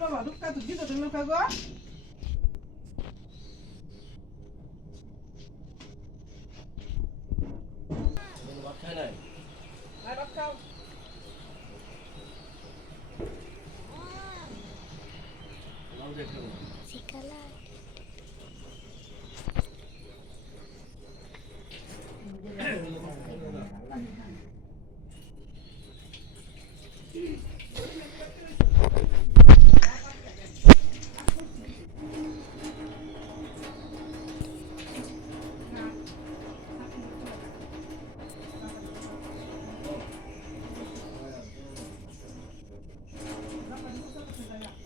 বাবা ঢুকা তো দিতে তুমি খাগো বাচ্চা নাই আর বাচ্চাও নাও দেখো শিকালা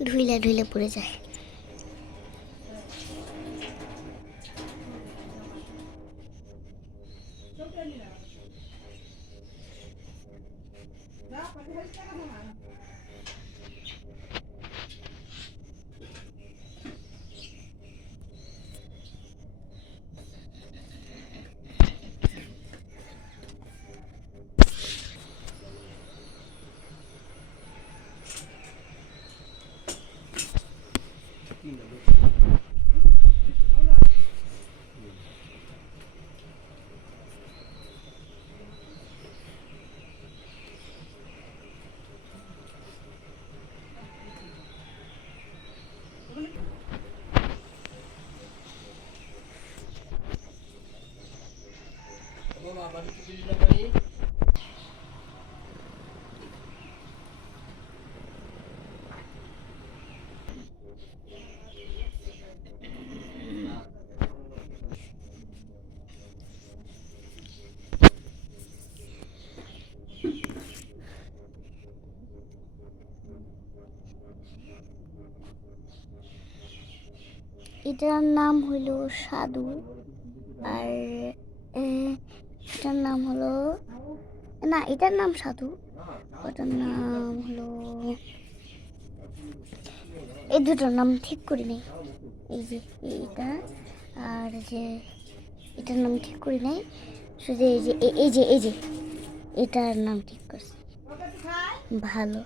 ঢুইলা ঢুইলা পড়ে যায় এটার নাম হলো সাধু আর এটার নাম হলো না এটার নাম সাধু ওটার নাম হলো এই দুটোর নাম ঠিক করি নাই এই যে এইটা আর যে এটার নাম ঠিক করি নাই শুধু এই যে এটার নাম ঠিক করছি ভালো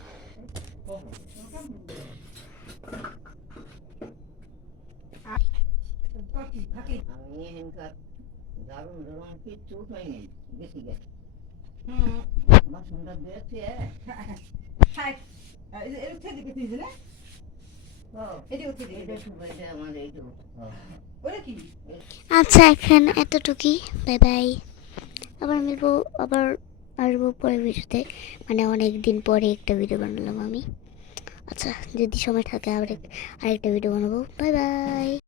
দারুণ দারুণ কিচ্ছু হয়নি বেশি গেছে আমার সুন্দর দিয়েছে আচ্ছা এখন এতটুকুই বাই বাই আবার মিলবো আবার আসবো পরের ভিডিওতে মানে অনেক দিন পরে একটা ভিডিও বানালাম আমি আচ্ছা যদি সময় থাকে আরেকটা ভিডিও বানাবো বাই বাই